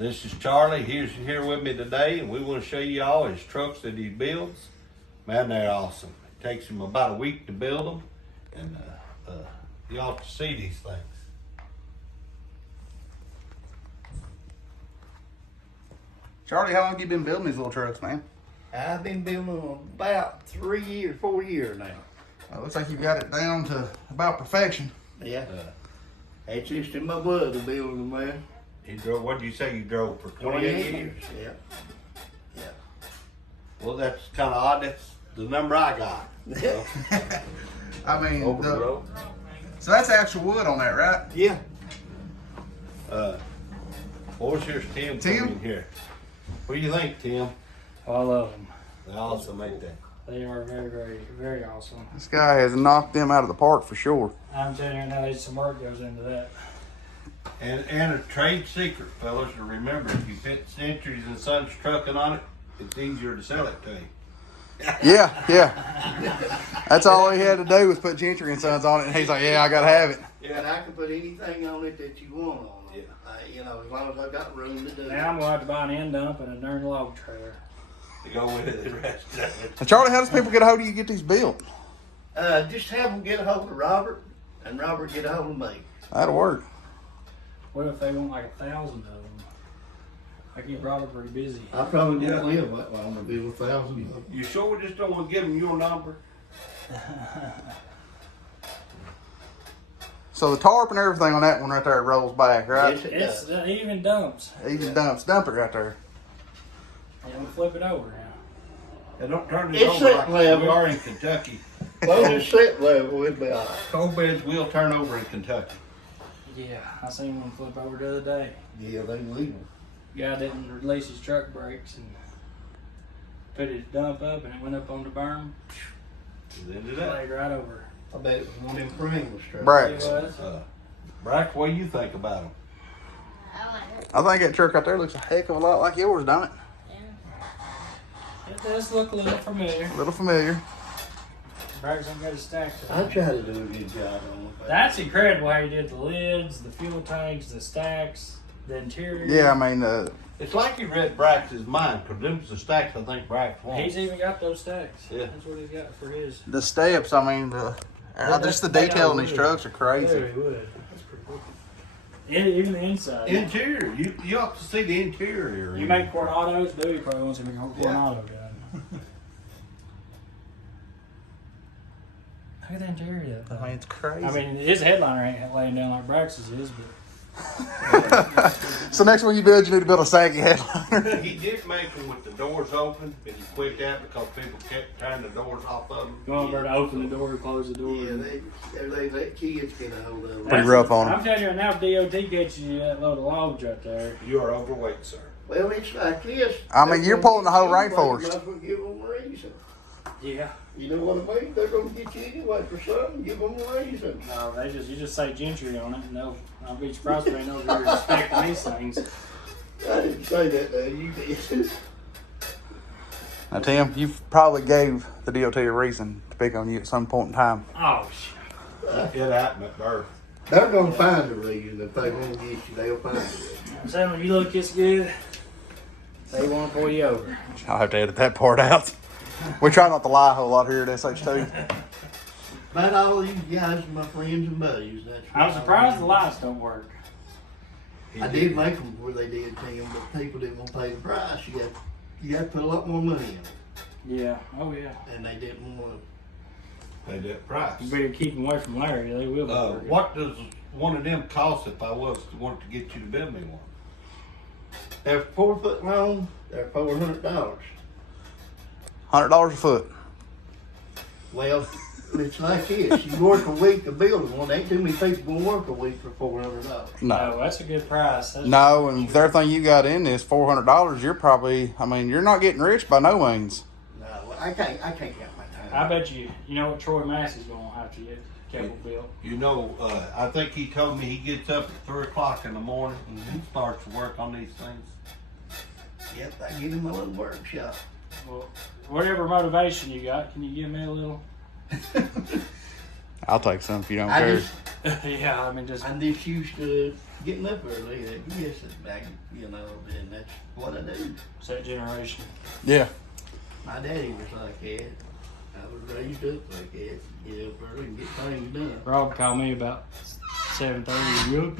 This is Charlie. He's here with me today, and we want to show you all his trucks that he builds. Man, they're awesome. It takes him about a week to build them, and you ought to see these things. Charlie, how long have you been building these little trucks, man? I've been building them about 4 years now. It looks like you got it down to about perfection. Yeah. It's just in my blood to build them, man. He drove. What did you say you drove for 28 years? Yeah. Yeah. Well, that's kind of odd. That's the number I got. So, I mean, over the road. So that's actual wood on that, right? Yeah. Boys, here's Tim. Tim? Coming in here. What do you think, Tim? I love them. They're awesome, ain't they? They are very, very, very awesome. This guy has knocked them out of the park for sure. I'm telling you now, there's some work goes into that. And a trade secret, fellas, to remember, if you fit Gentry's and Sons trucking on it, it's easier to sell it to you. Yeah. That's all he had to do was put Gentry and Sons on it, and he's like, yeah, I gotta have it. Yeah. And I can put anything on it that you want on it. Yeah. You know, as long as I've got room to do it. Now I'm going to have to buy an end dump and a darn log trailer. To go with the rest of it. Now, Charlie, how does people get a hold of you to get these built? Just have them get a hold of Robert, and Robert get a hold of me. That'll work. What if they want like 1,000 of them? I keep Robert pretty busy. I probably won't live that long to build 1,000 of them. You sure we just don't want to give them your number? So the tarp and everything on that one right there rolls back, right? Yes, it It's does. even dumps. Even dump it right there. And we flip it over now. And don't turn it It's over that like level. we are in Kentucky. Well, it's set level, it'll be all right. Cold beds will turn over in Kentucky. Yeah, I seen one flip over the other day. Yeah, they leave them. Guy didn't release his truck brakes and put his dump up, and it went up on the berm. Ended up. Laid right over. I bet it was one of them Pringles trucks. Bracks. It was. Brack, what do you think about them? I think that truck right there looks a heck of a lot like yours, don't it? It does look a little familiar. A little familiar. Brakes don't got a stack to I it. try to do a good job on it. That's incredible how he did the lids, the fuel tanks, the stacks, the interior. Yeah, I mean, It's like you read Brack's mind, because them's the stacks I think Brack wants. He's even got those stacks. Yeah. That's what he's got for his. the steps, I mean, just the detail on these trucks are crazy. Very wood. That's pretty cool. And even the inside. Interior, you ought to see the interior. You make Coronados, Dewey probably wants to make a Coronado gun. Look at the interior of that I mean, thing. it's crazy. I mean, his headliner ain't laying down like Brax's is, but So next one you build, you need to build a saggy headliner. He did make them with the doors open, but he quit that because people kept turning the doors off of them. go over to open the door, close the door. Yeah, they let kids get a hold of them. Pretty rough on 'em. I'm telling you right now, if DOT gets you that load of logs right there. You are overweight, sir. Well, it's like this. I mean, you're pulling the whole rainforest. You might as well give them a reason. Yeah. You know what I mean? They're going to get you anyway for something. Give them a reason. No, you just say Gentry on it, and I'll be surprised if they know you're respecting these things. I didn't say that, you did. Now, Tim, you've probably gave the DOT a reason to pick on you at some point in time. Oh shit. It happened at birth. They're going to find a reason. If they want to get you, they'll find a reason. I'm saying when you look this good, they want to pull you over. I'll have to edit that part out. We try not to lie a whole lot here at SH2. About all these guys are my friends and buddies. That's I'm surprised the lights don't work. He I did make them where they did, Tim, but people didn't want to pay the price. You got to put a lot more money in it. Yeah. Oh yeah. And they didn't want Pay that price. You better keep them away from Larry. They will be working. What does one of them cost if I was to want to get you to build me one? to. They're 4 foot long. They're $400. $100 a foot. Well, it's like this. You work a week to build one. Ain't too many people gonna work a week for $400. No. No, that's a good price. That's No, and with everything you got in this, $400, you're probably, I mean, you're not getting rich by no means. No, I can't count my time. I bet you know what Troy Massey's going to have to get cable built. You know, I think he told me he gets up at 3 o'clock in the morning and starts to work on these things. Yep, I give him a little workshop. Well, whatever motivation you got, can you give me a little? I'll take some if you don't I care. just, Yeah, I mean, just I'm just used to getting up early. Yes, it's back, you know, and that's what I do. it's that generation. Yeah. My daddy was like that. I was raised up like that. Get up early and get things done. Rob called me about 7:30. You up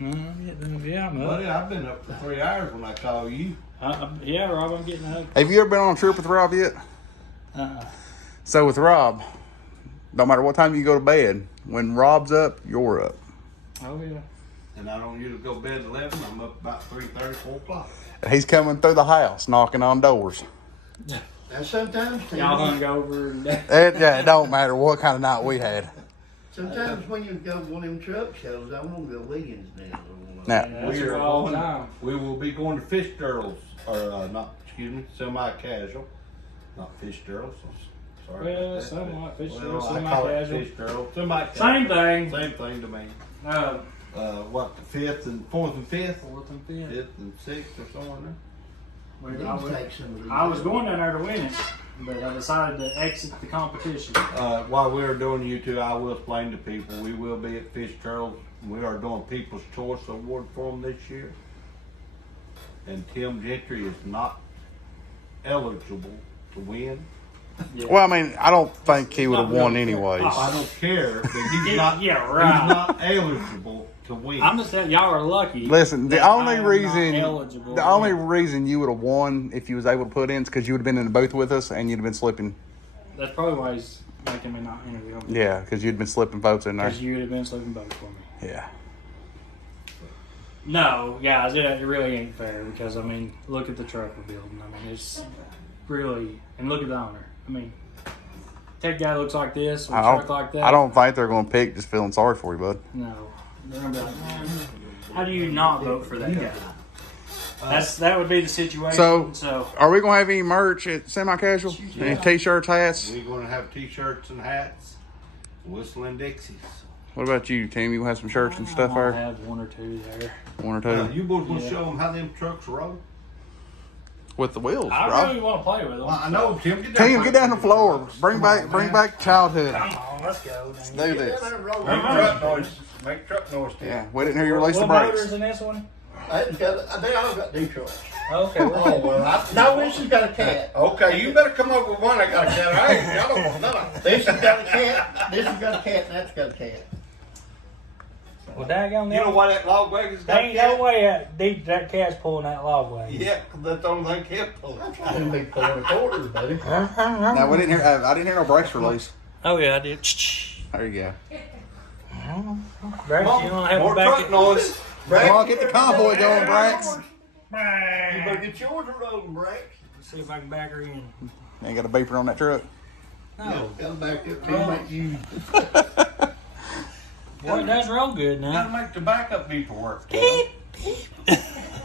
yet? Yeah, I'm up. Buddy, I've been up for 3 hours when I call you. Yeah, Rob, I'm getting up. Have you ever been on a trip with Rob yet? So with Rob, no matter what time you go to bed, when Rob's up, you're up. Oh, yeah. And I don't usually go to bed at 11. I'm up about 3:30, 4 o'clock. And he's coming through the house, knocking on doors. Now sometimes, Y'all hung over and It don't matter what kind of night we had. sometimes when you go to one of them truck shows, I want to go weekends now. Now, that's We are all the going- time. We will be going to Fish Girls, or semi-casual, not Fish Girls. Sorry. Well, about that, somewhat but- Fish well, Girls, I call it semi-casual. Fish Girls, semi-casual. Same thing. Same thing to me. Fourth The 5th and 4th and 5th? and fifth. 5th and 6th or somewhere in there. I was going down there to win it, but I decided to exit the competition. While we are doing YouTube, I will explain to people, we will be at Fish Girls. We are doing People's Choice Award for them this year. And Tim Gentry is not eligible to win. well, I mean, I don't think he would have won anyways. I don't care, but he's not, Yeah, right. he's not eligible to win. I'm just saying, y'all are lucky. Listen, the that I only am reason, not eligible the to only win. reason you would have won if you was able to put in is because you would have been in the booth with us and you'd have been slipping. That's probably why he's making me not interview him. Yeah, because you'd been slipping votes in there. Because you would have been sleeping boats for me. Yeah. No, guys, it really ain't fair because, I mean, look at the truck we're building. I mean, it's really, and look at the owner. I mean, take a guy that looks like this, or a truck like that. I don't think they're going to pick just feeling sorry for you, bud. No. They're going to be like, man, how do you not vote for that guy? That would be the situation. So- Are we going to have any merch at Semi-Casual? Any t-shirts, hats? We're going to have t-shirts and hats, whistling Dixies. What about you, Tim? You gonna have some shirts and stuff I there? have one or two there. One or two? You boys want to Yeah. show them how them trucks roll? With the wheels, I bro. really want to play with them. Well, I know, Tim. Get down, Tim, get down the floor. Bring back childhood. Come on, let's go. Let's do this. Make truck noise. Make truck noise, Tim. Yeah, we didn't hear you release the What brakes. motor's in this one? They all got Detroit. Okay, we're Oh, good. well, No, this has got a cat. okay, you better come up with one. I got a cat. I don't want none. This has got a cat. This has got a cat. And that's got a cat. Well, daggone You know why that log wagon's got There a ain't cat? no way that cat's pulling that log wagon. Yeah, 'cause that's the only thing cat pulls. I'm gonna be pulling quarters, buddy. No, we didn't hear. I didn't hear no brakes release. Oh, yeah, I did. There you go. Brax, you don't have More to back truck it. noise. Come on, get the convoy going, Brax. You better get yours rolling, Brax. Let's see if I can back her in. Ain't got a beeper on that truck. No. Got to back up to make you. Boy, it does roll good You gotta now. make the backup beeper work.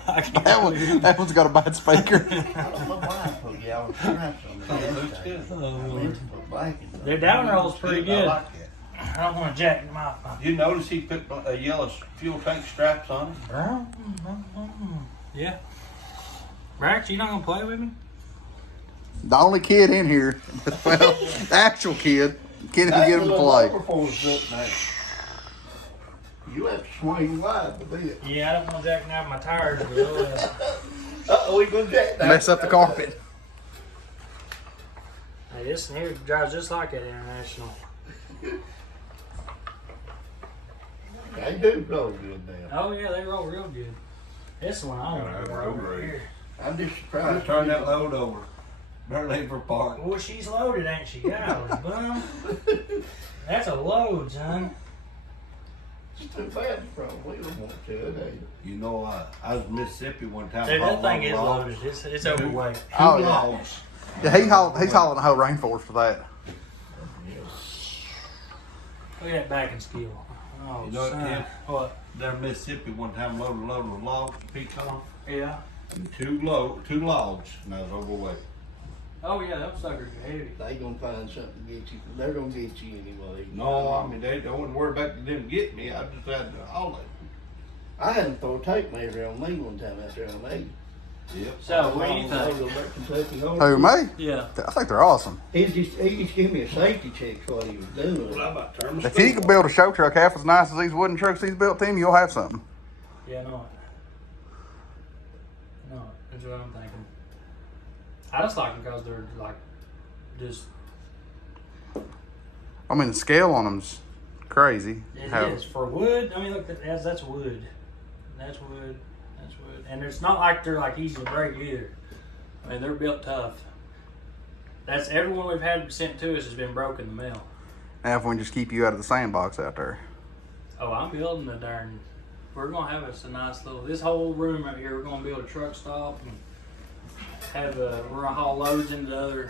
That one's got a bad speaker. I don't know why I put yellow stripes on the Looks inside. good. I meant to put black in The there. down roll's pretty I good. like that. I don't want to jack them off. You notice he put yellow fuel tank straps on it? Yeah. Brax, you not going to play with me? The only kid in here, well, the actual kid, can't even get him to play. You have to swing wide to beat it. Yeah, I don't want to jack out my tires. Uh-oh, he gonna jack that. Mess up the carpet. Hey, this one here drives just like that International. They do roll good now. Oh, yeah, they roll real good. This one, I don't know. road Over rage. here. I'm just Try to surprised. turn that load over. Better leave her park. Well, she's loaded, ain't she? Golly, bum. That's a load, son. It's too bad for we don't want to, eh? You know, I was in Mississippi one time. Dude, that hauled thing is logs. loaded. It's overweight. Oh, yeah. Logs. Yeah, he's hauling the whole rainforest for that. Look at that backing skill. Oh, You know what, son. Tim? What? There in Mississippi one time loaded a load of logs, pecan, Yeah. and two logs, and I was overweight. Oh, yeah, them suckers are heavy. They gonna find something to get you. They're gonna get you anyway. No, I mean, they wasn't worried about them getting me. I just had to haul it. I had them throw a tape measure on me one time after I made. Yep. So, what do you think? Who, me? Yeah. I think they're awesome. He just gave me a safety check what he was doing. Well, I'm about to turn my If you stove could build a show truck half as nice as these wooden trucks he's built, Tim, you'll have something. Yeah, no. No, that's what I'm thinking. I just like them because they're like, just. I mean, the scale on them's crazy. It is. For wood, I mean, look, that's wood. That's wood. That's wood. And it's not like they're like easy to break either. I mean, they're built tough. That's everyone we've had sent to us has been broken in the mail. Now, if we can just keep you out of the sandbox out there. Oh, I'm building a darn. We're gonna have us a nice little. This whole room right here, we're gonna build a truck stop and have a. We're gonna haul loads into the other.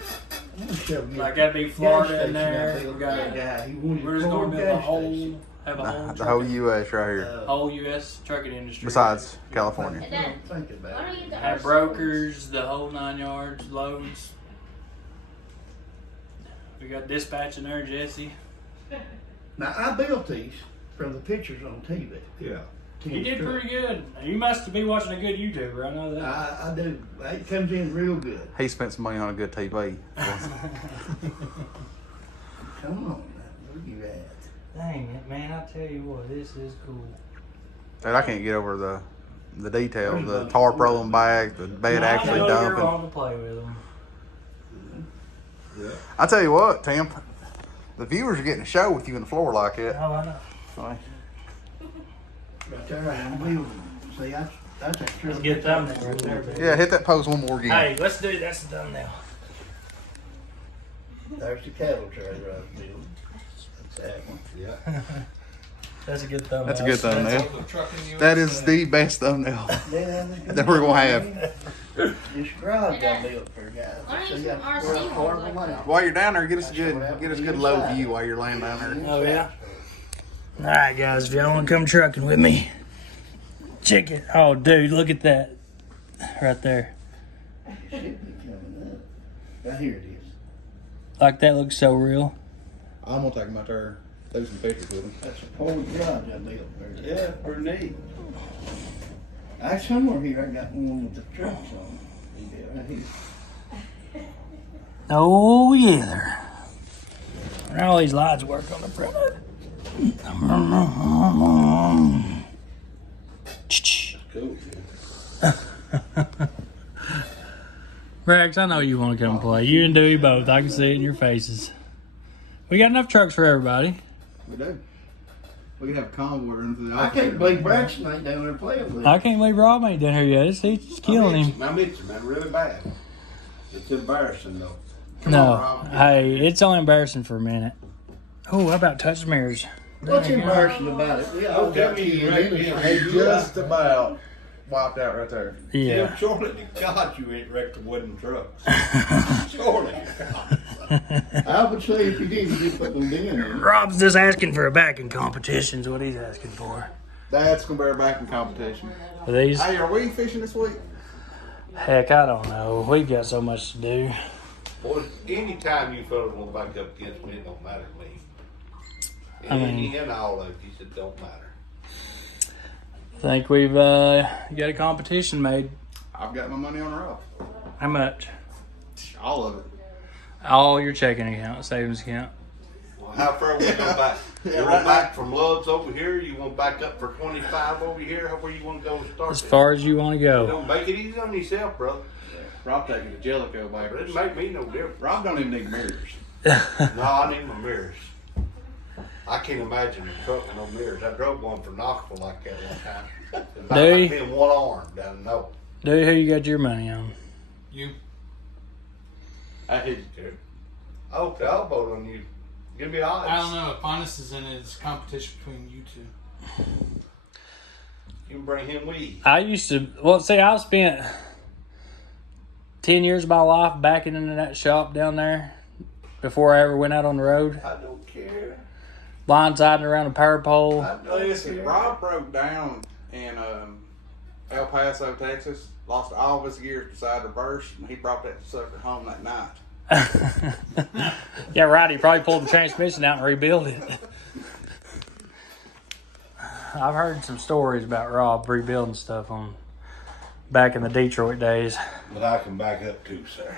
Like that'd be Florida in there. We got. We're just gonna build a whole. Have a whole. The whole U.S. right here. Whole U.S. trucking industry. Besides California. Think about it. Have brokers, the whole 9 yards, loads. We got dispatch in there, Jesse. Now I built these from the pictures on TV. Yeah. You did pretty good. You must be watching a good YouTuber. I know that. I do. It comes in real good. He spent some money on a good TV. Come on now, where you at? Dang it, man! I tell you what, this is cool. Dude, I can't get over the detail. The tarp rolling back, the bed actually I know you're dumping. on to play with them. Yeah. I tell you what, Tim, the viewers are getting a show with you on the floor like that. Oh, I know. Right. Right there, I'm building. See, that's a true. Let's get thumbnail right there, baby. Yeah, hit that pose one more again. Hey, let's do that's the thumbnail. There's the cattle trailer I was building. That's that one. Yeah. That's a good thumbnail. That's a good thumbnail. That is the best thumbnail Yeah, that we're gonna have. this garage I built for guys. Why don't See, you I RC worked ones hard like on that? While you're down there, get us a good low view while you're laying down there. Oh yeah. All right, guys, if y'all want to come trucking with me, check it. Oh, dude, look at that right there. Should be coming up. Right here it is. Like that looks so real. I'm gonna take him out there, do some pictures with him. That's a Ford garage I built for you. Yeah, pretty neat. Somewhere here I got one with the trucks on it. Yeah, right here. Oh yeah. And all these lights work on the front of it. Cool. Rex, I know you want to come play. You and Dewey both. I can see it in your faces. We got enough trucks for everybody. We do. We can have a convoy running through the I office. can't believe Braxton ain't down there playing with I can't believe Rob ain't down here yet. He's killing him. I miss you, man, really bad. It's embarrassing though. No, hey, it's only embarrassing for a minute. Oh, how about touch mirrors? What's embarrassing about it? We all got kids in it. Just about wiped out right there. Yeah. Yeah, surely to God you ain't wrecked a wooden trucks. Surely. I would say if you did, you did put them in. Rob's just asking for a backing competition is what he's asking for. That's gonna be our backing competition. For these, Hey, are we fishing this week? heck, I don't know. We've got so much to do. Boy, anytime you fellas want to back up against me, it don't matter to me. I And mean- and all of you said don't matter. I think we've got a competition made. I've got my money on her off. How much? All of it. All your checking account, savings account. How far we go back? You want back from Love's over here? You want back up for 25 over here? Where you want to go and start? As far as you want to go. Don't make it easy on yourself, brother. Rob taking the Jellicoe It backwards. doesn't make me no difference. Rob don't even need mirrors. No, I need my mirrors. I can't imagine a truck with no mirrors. I drove one for Knoxville like that one time. About Do you? like being one arm down the nose. Dude, who you got your money on? You. I hate you, dude. Okay, I'll vote on you. Give me odds. I don't know. If Honest is in it, it's competition between you two. You can bring him with you. I used to, well, see, I spent 10 years of my life backing into that shop down there before I ever went out on the road. I don't care. Blindsiding around a power pole. I don't Listen, care. Rob broke down in El Paso, Texas. Lost all of his gears beside reverse, and he brought that sucker home that night. Yeah, right. He probably pulled the transmission out and rebuilt it. I've heard some stories about Rob rebuilding stuff on back in the Detroit days. But I can back up too, sir.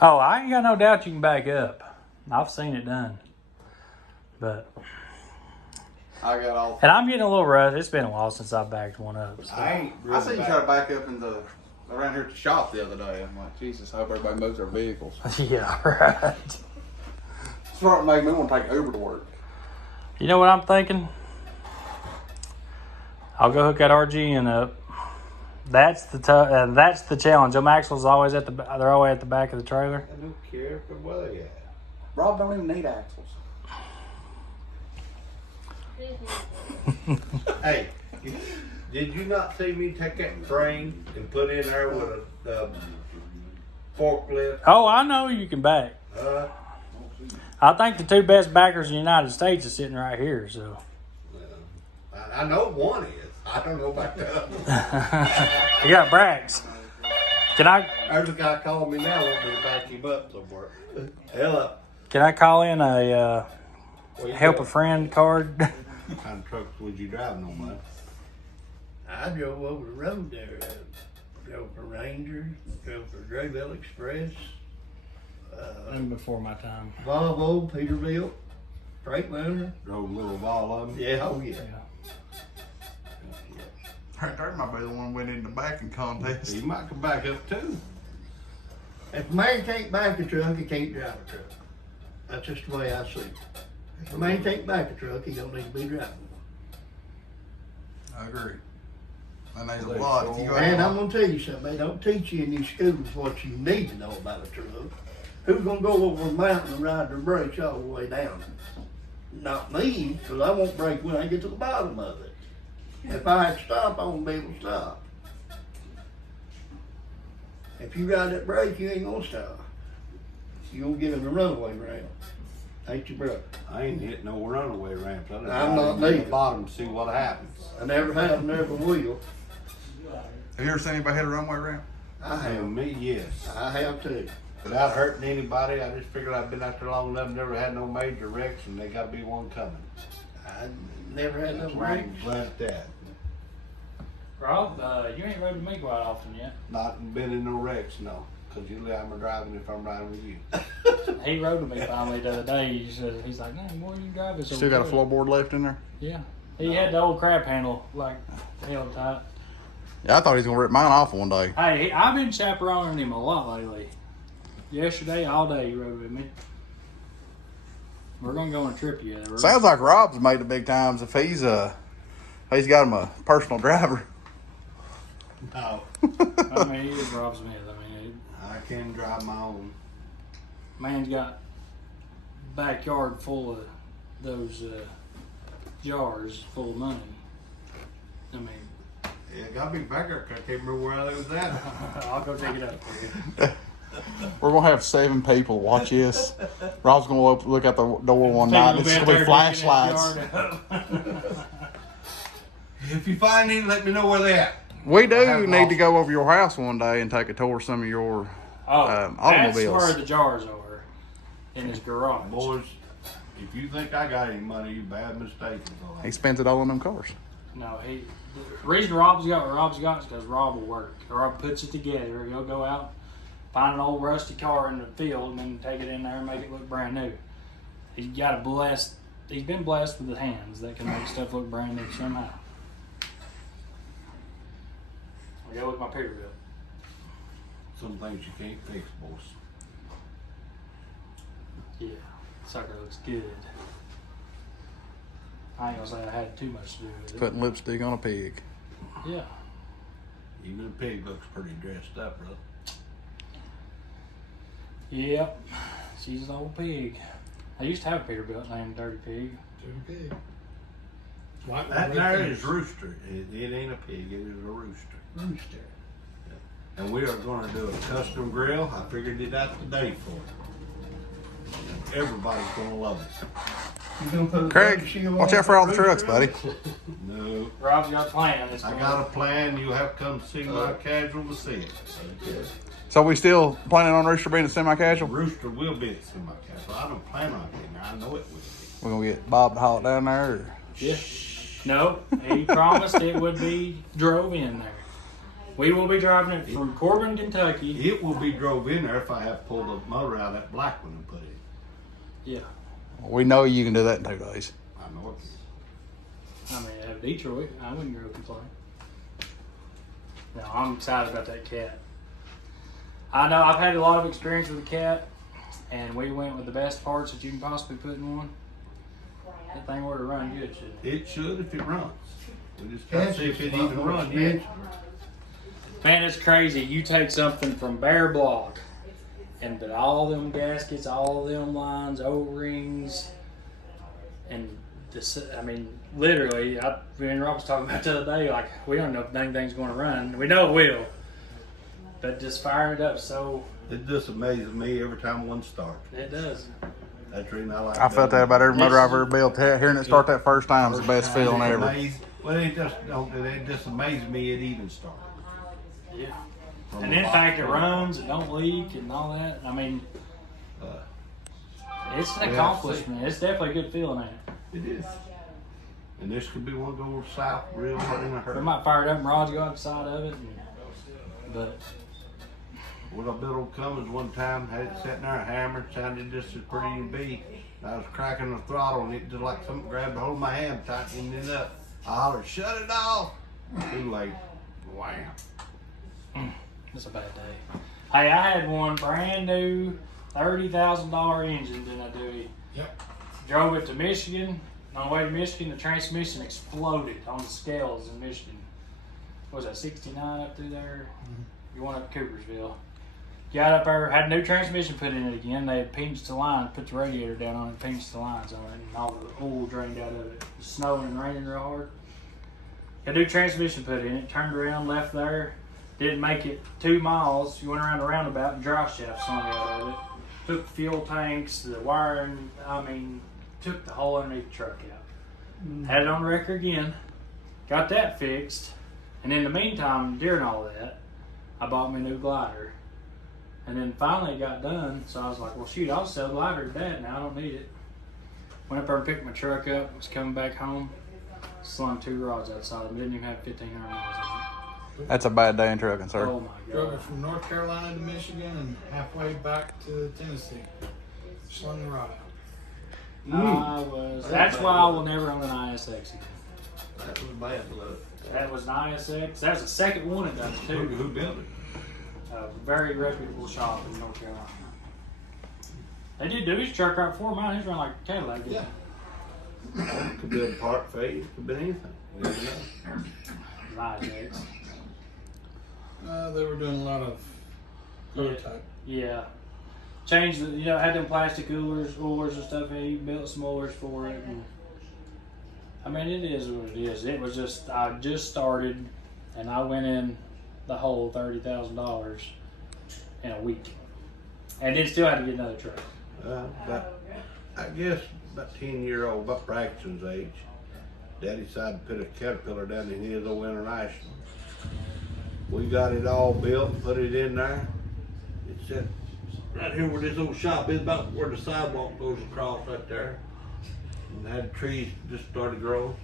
Oh, I ain't got no doubt you can back up. I've seen it done. But I got all. and I'm getting a little rusty. It's been a while since I backed one up. So. I ain't I really seen you try to back up in the around here at the shop the other day. I'm like, Jesus, I hope everybody moves their vehicles. Yeah, right. It's what made me want to take Uber to work. You know what I'm thinking? I'll go hook that RGN up. That's the challenge. Them axles always they're always at the back of the trailer. I don't care for where they at. Rob don't even need axles. Hey, did you not see me take that frame and put in there with a forklift? Oh, I know you can back. I think the two best backers in the United States are sitting right here. So I know one is. I don't know about the other. you got Brax. Can I? There's a guy calling me now, want me to back him up somewhere. Hello. Can I call in a Where you help a going? friend card? What kind of trucks was you driving on, man? I drove over the road there. Drove for Ranger, drove for Graybill Express, Before my time. Volvo, Peterbilt, Freightliner. Drove a little ball of them. Yeah, oh yeah. Right there might be the one went in the backing contest. You might come back up too. If a man can't back a truck, he can't drive a truck. That's just the way I see it. If a man can't back a truck, he don't need to be driving one. I agree. And there's a lot. If you go And out, I'm gonna tell you something, they don't teach you in these schools what you need to know about a truck. Who's gonna go over a mountain and ride their brakes all the way down? Not me, because I won't brake when I get to the bottom of it. If I had to stop, I won't be able to stop. If you ride that brake, you ain't gonna stop. You gonna get in the runaway ramp. Ain't your brother? I ain't hit no runaway ramps. I'm I'm not to the neither. bottom to see what happens. I never have, never will. have you ever seen anybody hit a runway ramp? I And have. me, yes. I have too. Without hurting anybody, I just figured I'd been out there long enough, never had no major wrecks, and they gotta be one coming. I never had no That's why brakes. I'm glad at that. Rob, you ain't rode with me quite often yet. Not been in no wrecks, no. Cause usually I'm driving if I'm riding with you. He rode with me finally the other day. He's like, "Man, boy, you drive this." Still got a floorboard left in there? Yeah. He had the old crab handle like held tight. Yeah, I thought he was gonna rip mine off one day. Hey, I've been chaperoning him a lot lately. Yesterday, all day he rode with me. We're gonna go on a trip together. Sounds like Rob's made the big times if he's got him a personal driver. No. I mean, he is Rob Smith. I mean, I can drive my own. man's got backyard full of those jars full of money. I mean, Yeah, got me back there. I can't remember where they was at. I'll go take it up for you. We're gonna have 7 people watch this. Rob's gonna look out the door one night and it's gonna be flashlights. If you find any, let me know where they at. We do have need lost- to go over your house one day and take a tour of some of your That's automobiles. where the jars are, in his garage. Boys, if you think I got any money, you bad mistaken. He spends it all on them cars. No, the reason Rob's got what Rob's got is because Rob will work. Rob puts it together. He'll go out, find an old rusty car in the field, and then take it in there and make it look brand new. He's been blessed with the hands that can make stuff look brand new somehow. I go with my Peterbilt. Some things you can't fix, boys. Yeah, sucker looks good. I ain't gonna say I had too much to do with it. Putting lipstick on a pig. Yeah. Even the pig looks pretty dressed up, brother. Yep. She's an old pig. I used to have a Peterbilt named Dirty Pig. Okay. That there is rooster. It ain't a pig, it is a rooster. Rooster. And we are gonna do a custom grill. I figured it out today for it. Everybody's gonna love it. You gonna put a Craig, big shield watch on out for all the rooster? trucks, buddy. No. Rob's got a plan. It's I got a plan. You'll have to come see my casual to see it. So we still planning on Rooster being a The semi-casual? rooster will be at semi-casual. I don't plan on being there. I know it will be. We're gonna get Bob to haul it down there. Or? Yeah. No, he promised it would be drove in there. We will be driving it from Corbin, Kentucky. It will be drove in there if I have to pull the motor out of that black one and put it in. Yeah. We know you can do that in 2 days. I know it. I mean, out of Detroit, I wouldn't go complain. No, I'm excited about that cat. I know I've had a lot of experience with the cat, and we went with the best parts that you can possibly put in one. That thing ought to run good, shouldn't it? It should if it runs. We just gotta see if it even runs yet. Man, it's crazy. You take something from bare block and put all them gaskets, all them lines, O-rings, and this, I mean, literally, me and Rob was talking about the other day, like, we don't know if dang thing's going to run. We know it will. But just firing it up so... It just amazes me every time one starts. It does. That's the reason I like I felt that about every motor I've ever built. Hearing it start that first time is the best feeling ever. Well, it just amazes me it even started. Yeah. And in fact, it runs, it don't leak, and all that. I mean, it's an accomplishment. It's definitely a good feeling, ain't it? It is. And this could be one going south real in a We hurry. might fire it up and Rod's go outside of it. But When I built old Cummins one time, had it sitting there, a hammer, sounded just as pretty as be. I was cracking the throttle and it just like something grabbed a hold of my hand, tightening it up. I hollered, shut it off. Too late. Wham. it's a bad day. Hey, I had one brand new $30,000 engine, didn't I, Dewey? Yep. Drove it to Michigan. On the way to Michigan, the transmission exploded on the scales in Michigan. What was that, 69 up through there? You went up to Coopersville. Got up there, had a new transmission put in it again. They had pinched the line, put the radiator down on it, pinched the lines on it, and all the oil drained out of it. It was snowing and raining real hard. Got a new transmission put in it, turned around, left there. Didn't make it 2 miles. You went around the roundabout and dry shaft slung out of it. Took the fuel tanks, the wiring, I mean, took the whole underneath the truck out. Had it on the wrecker again. Got that fixed. And in the meantime, during all that, I bought me a new glider. And then finally it got done, so I was like, well, shoot, I'll sell the glider to Dad now. I don't need it. Went up there and picked my truck up, was coming back home, slung 2 rods outside. Didn't even have 1,500 miles on it. That's a bad day in trucking, sir. Oh my Drove God. it from North Carolina to Michigan and halfway back to Tennessee. Slung the rod out. That's why I will never own an ISX again. That was bad luck. That was an ISX. That was the second one of those Who too. built it? A very reputable shop in North Carolina. They did do his truck right before mine. He's running like a Cadillac. Yeah. Could be a part fade, could be anything. You never know. ISX. They were doing a lot of prototype. Yeah. Changed the, had them plastic oilers and stuff, and he built some oilers for it. And, I mean, it is what it is. It was just, I just started, and I went in the whole $30,000 in a week. And then still had to get another truck. I guess about 10-year-old, about Braxton's age, Daddy decided to put a Caterpillar down in his old International. We got it all built, put it in there. It's set right here where this old shop is, about where the sidewalk goes across right there. And had trees just started growing.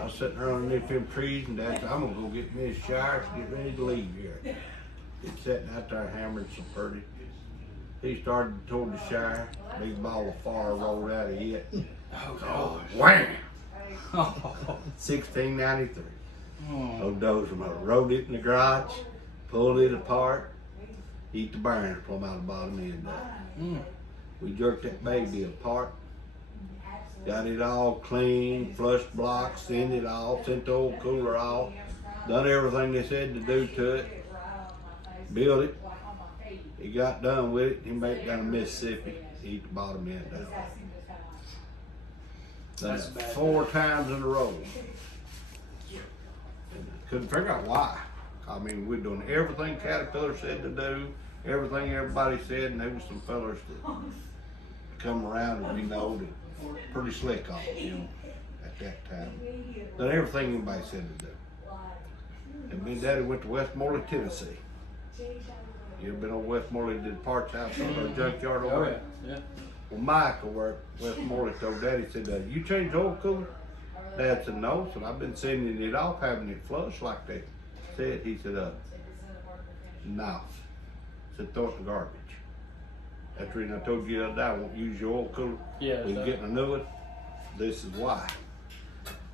I was sitting there underneath them trees, and Dad said, I'm gonna go get me a shower and get ready to leave here. It's sitting out there hammering so pretty. He started toward the shower, big ball of fire rolled out of it. Oh, wham! 1693. Old Dozer motor. Rode it in the garage, pulled it apart, eat the burner from out the bottom end of it. We jerked that baby apart, got it all clean, flushed blocks, sent it off, sent the old cooler off, done everything they said to do to it, built it. He got done with it, he made it down to Mississippi, eat the bottom end of it. Done it 4 times in a row. And couldn't figure out why. I mean, we're doing everything Caterpillar said to do, everything everybody said, and there was some fellas that come around and that pretty slick on him at that time. Done everything anybody said to do. And me and Daddy went to Westmoreland, Tennessee. You ever been on Westmoreland, did parts house on the junkyard over there? Yeah. Well, Mike over at Westmoreland told Daddy, said, you changed the oil cooler? Dad said, no. Said, I've been sending it off, having it flush like that said? He said, no. He said, throw it in the garbage. That's the reason I told you the other day, I won't use your oil cooler. Yeah. We're getting a new one. This is why.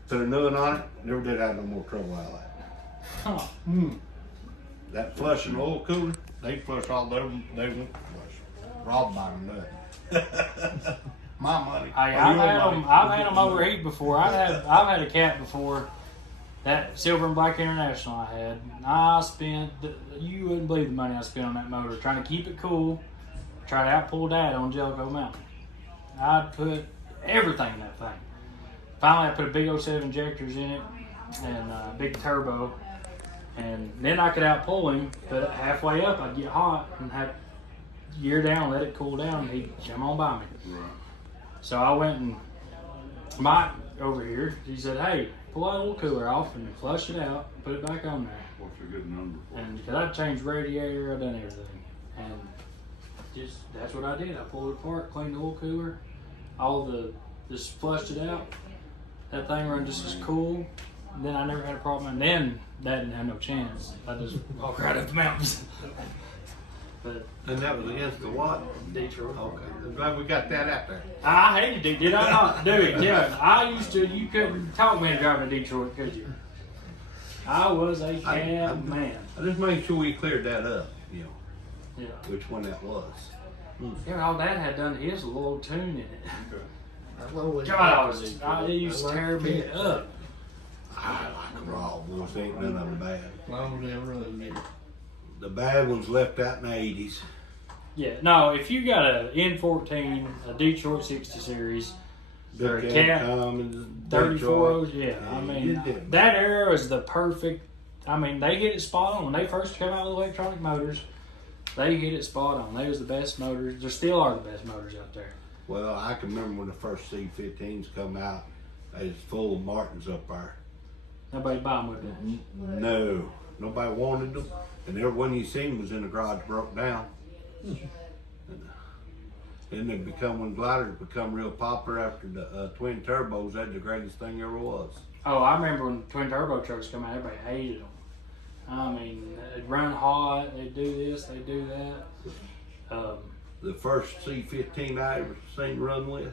Put a new one on it, never did have no more trouble out of that. Huh. That flushing oil cooler, they flush all of them, they won't flush. Rob bottom nut. My money. Hey, or I've your had money. them. I've had them overheat before. I've had a cat before. That Silver and Black International I had. I spent, you wouldn't believe the money I spent on that motor trying to keep it cool. Try to outpull Dad on Jellicoe Mountain. I'd put everything in that thing. Finally, I put a big 07 injectors in it and a big turbo. And then I could outpull him, but halfway up I'd get hot and have gear down, let it cool down, and he'd come on by me. Right. So I went and Mike over here, he said, hey, pull that oil cooler off and flush it out, put it back on there. What's a good number for it? And because I changed radiator, I done everything. And just, that's what I did. I pulled it apart, cleaned the oil cooler, just flushed it out. That thing run just as cool. And then I never had a problem. And then Dad didn't have no chance. I just walked right up the mountains. But And that was against the what? Detroit. Okay, I'm glad we got that out there. I hated it, did I not? Do it, yeah. I used to, you couldn't talk me into driving to Detroit, could you? I was a cab man. I just made sure we cleared that up, you know, Yeah. which one that was. Yeah, all Dad had done his little tune in it. Okay. I've always God, liked it used to tear me up. I like them raw, boys, ain't none of them bad. As long as they run it. The bad ones left out in the 80s. Yeah, no, if you got a N14, a Detroit 60 series, or a Big Cat Cummins, 34s, yeah, Yeah, I you mean, did. that era is the perfect. I mean, they hit it spot on. When they first came out with electronic motors, they hit it spot on. They was the best motors. There still are the best motors out there. Well, I can remember when the first C15s come out, they was full of Martins up there. Nobody buy them with it. No, nobody wanted them. And every one you seen was in the garage broke down. And then they become, when gliders become real popular after the twin turbos, that's the greatest thing ever was. Oh, I remember when twin turbo trucks come out, everybody hated them. I mean, they'd run hot, they'd do this, they'd do that. The first C15 I ever seen run with,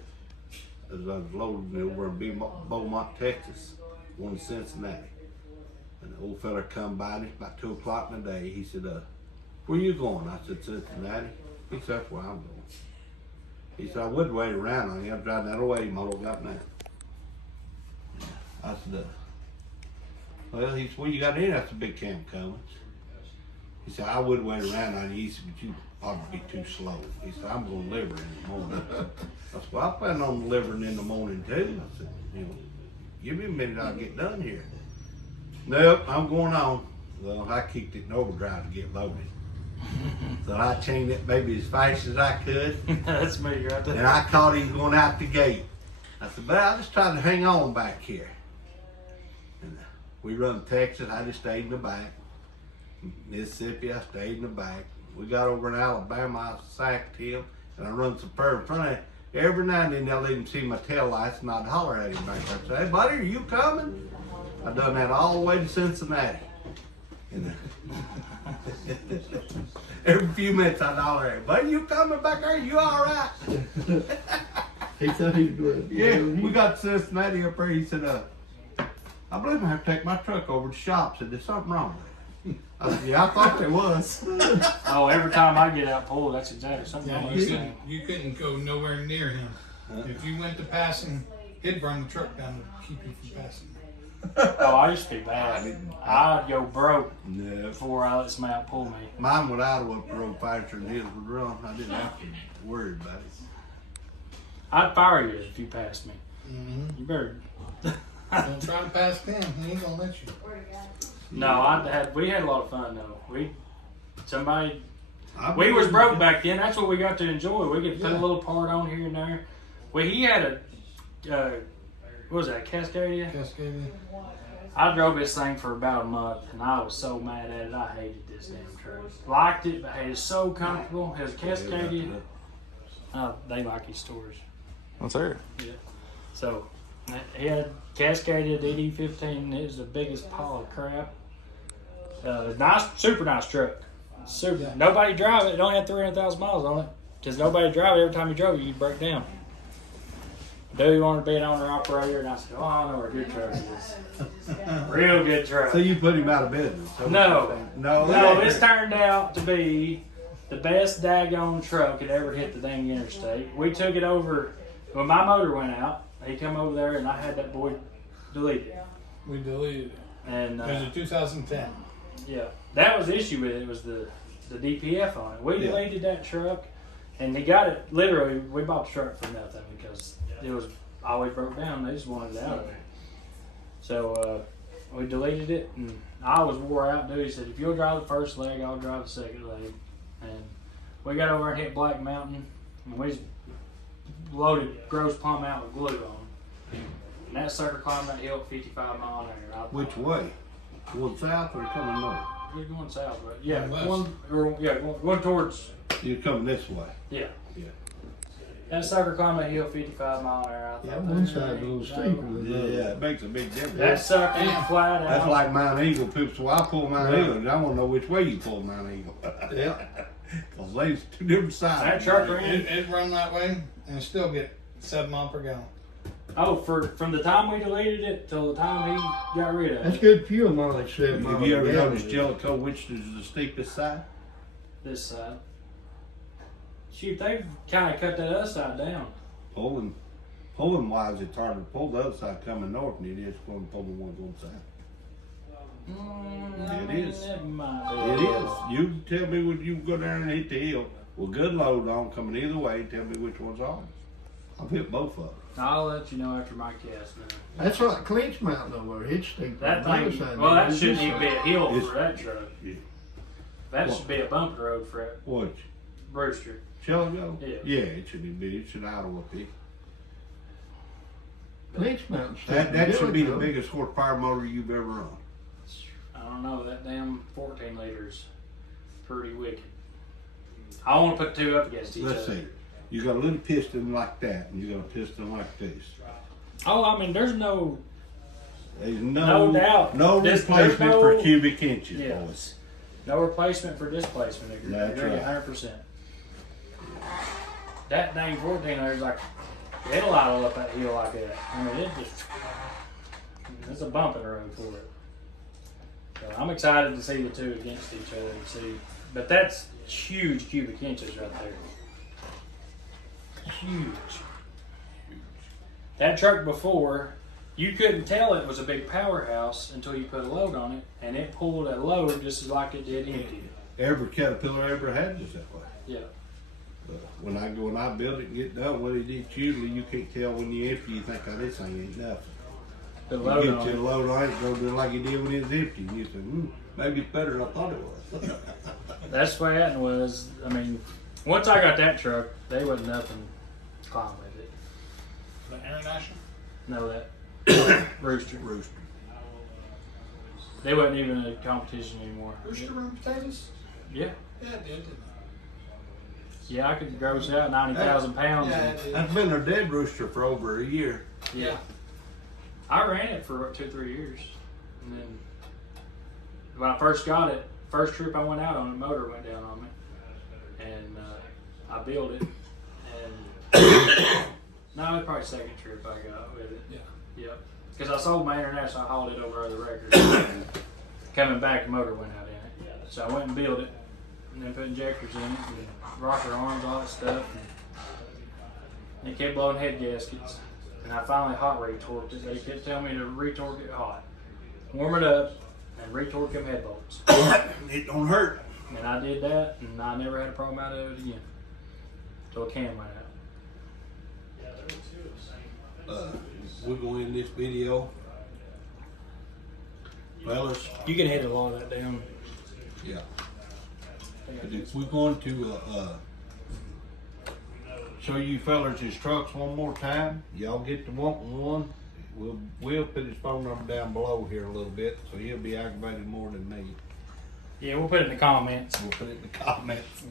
as I was loading over in Beaumont, Texas, one in Cincinnati. And the old fella come by, and it's about 2 o'clock in the day. He said, where you going? I said, Cincinnati. He said, that's where I'm going. He said, I would wait around on you. I'm driving that away, my little got now. I said, well, he said, well, you got in? That's a big Camp Cummins. He said, I would wait around on you. He said, but you probably be too slow. He said, I'm going to deliver in the morning. I said, well, I plan on delivering in the morning too. I said, you know, give me a minute, I'll get done here. Nope, I'm going on. Well, I kicked it in overdrive to get loaded. So I chained that baby as fast as I could. That's me right there. And I caught him going out the gate. I said, well, I just tried to hang on back here. And we run Texas, I just stayed in the back. Mississippi, I stayed in the back. We got over in Alabama, I sacked him, and I run Superb in front of him. Every now and then they'll let him see my tail lights and I'd holler at him back there. I'd say, hey buddy, are you coming? I done that all the way to Cincinnati. And every few minutes I'd holler at him, buddy, you coming back there? You all right? He thought he was good. Yeah, we got to Cincinnati up there. He said, I believe I have to take my truck over to the shop. Said, there's something wrong with it. I said, yeah, I thought there was. Oh, every time I get out pulled, that's exactly something Yeah, I you was couldn't, saying. you couldn't go nowhere near him. If you went to pass him, he'd burn the truck down to keep you from passing. Oh, I used to be bad. I'd go broke No. before I let somebody out pull me. Mine went out up the road faster than his would run. I didn't have to worry about it. I'd fire you if you passed me. Mm-hmm. You better. Don't try to pass him. He ain't gonna let you. No, we had a lot of fun though. We was been- broke back then. That's what we got to enjoy. We could put a Yeah. little part on here and there. Well, he had a what was that, Cascadia? Cascadia. I drove this thing for about a month, and I was so mad at it. I hated this damn truck. Liked it, but it was so comfortable. It was a Cascadia. They like his stores. Let's hear it. Yeah. So he had Cascadia DD15. It was the biggest pile of crap Nice, super nice truck. Super. Yeah. Nobody drive it. It don't have 300,000 miles on it. Because nobody drive it. Every time you drove it, you'd break down. Dude wanted to be an owner operator, and I said, "Oh, I know where a good truck is. Real good truck." So you put him out of business? No, No. it's turned out to be the best daggone truck that ever hit the dang interstate. We took it over when my motor went out. He come over there, and I had that boy delete it. We deleted it. And It was a 2010. yeah, that was the issue with it. It was the DPF on it. We Yeah. deleted that truck, and he got it. Literally, we bought the truck for nothing because it was always broke down. They just wanted it out of there. So we deleted it, and I was wore out. Dude, he said, "If you'll drive the first leg, I'll drive the second leg." And we got over and hit Black Mountain, and we just loaded Gross Plum out with glue on. And that sucker climbed that hill at 55 mile an hour. Which way? Going south or coming north? You're going south, right? Yeah, West. going towards. You're coming this way. Yeah. Yeah. That sucker climbed that hill 55 mile an hour. I Yeah, thought one that- side's a little steeper than the other. Yeah, it makes a big difference. That sucker flat out. That's like Mount Eagle. People say, well, I pull Mount Yeah. Eagle, and I want to know which way you pull Mount Eagle. Yeah. Because there's two different sides. That truck ran. It run that way and still get 7 miles per gallon. Oh, from the time we deleted it till the time he got rid of That's it. good fuel mileage, 7 miles Have you ever a gallon. noticed Jellicoe, which is the steepest side? This side. Shoot, they've kind of cut that other side down. Pulling wise, it's harder to pull the other side coming north than it is going to pull the one going south. It is. It might It be. is. You tell me when you go down and hit the hill with good load on coming either way, tell me which one's ours. I've hit both of them. I'll let you know after my cast, man. That's like Clinch Mountain over there. It's steep. That on the thing, other side well, than that it is shouldn't this even be side. a hill It's- for that truck. Yeah. That Well- should be a bumping road for it. Which? Brewster. Jellicoe? Yeah. Yeah, it should be. It should idle up here. Clinch Mountain. That should be the biggest horsepower motor you've ever run. I don't know, that damn 14 liters pretty wicked. I want to put two up against each Let's other. see. You got a little piston like that, and you got a piston like this. Oh, I mean, there's no. There's No doubt. no There's replacement no- for cubic inches, Yeah. boys. No replacement for displacement. Agree, That's agree right. 100%. That dang 14 there's like, it'll idle up that hill like that. I mean, it's a bumping road for it. So I'm excited to see the two against each other and see. But that's huge cubic inches right there. Huge. That truck before, you couldn't tell it was a big powerhouse until you put a load on it, and it pulled a load just as like it did empty. Every Caterpillar ever had this that way. Yeah. But when I build it and get done with it, it's usually you can't tell when you empty. You think, oh, this thing ain't nothing. The You load get on to the it. load on it, go do it like you did when it was empty. And you say, maybe it's better than I thought it was. That's the way that was. I mean, once I got that truck, they wasn't nothing to climb with it. The International? Know that. Rooster. Rooster. They wasn't even a competition anymore. Rooster run potatoes? Yeah. Yeah, it did, didn't it? Yeah, I could gross out 90,000 pounds. Yeah, and- it did. That's been a dead rooster for over a year. yeah. I ran it for 2 or 3 years. And then when I first got it, first trip I went out on, the motor went down on me. And I built it. And no, it was probably second trip I got with it. Yeah. Yep. Because I sold my international, I hauled it over other records. Coming back, the motor went out in it. So I went and built it. And then put injectors in it and rocker arms, all that stuff. And it kept blowing head gaskets. And I finally hot retorqued it. They kept telling me to retorque it hot. Warm it up and retorque them head bolts. It don't hurt. And I did that and I never had a problem out of it again. Till a cam went out. We're going in this video. Fellas, You can hit a lot of that down. yeah. But if we're going to show you fellas his trucks one more time, y'all get to wanting one. We'll put his phone number down below here a little bit, so he'll be aggravated more than me. Yeah, we'll put it in the comments. We'll put it in the comments.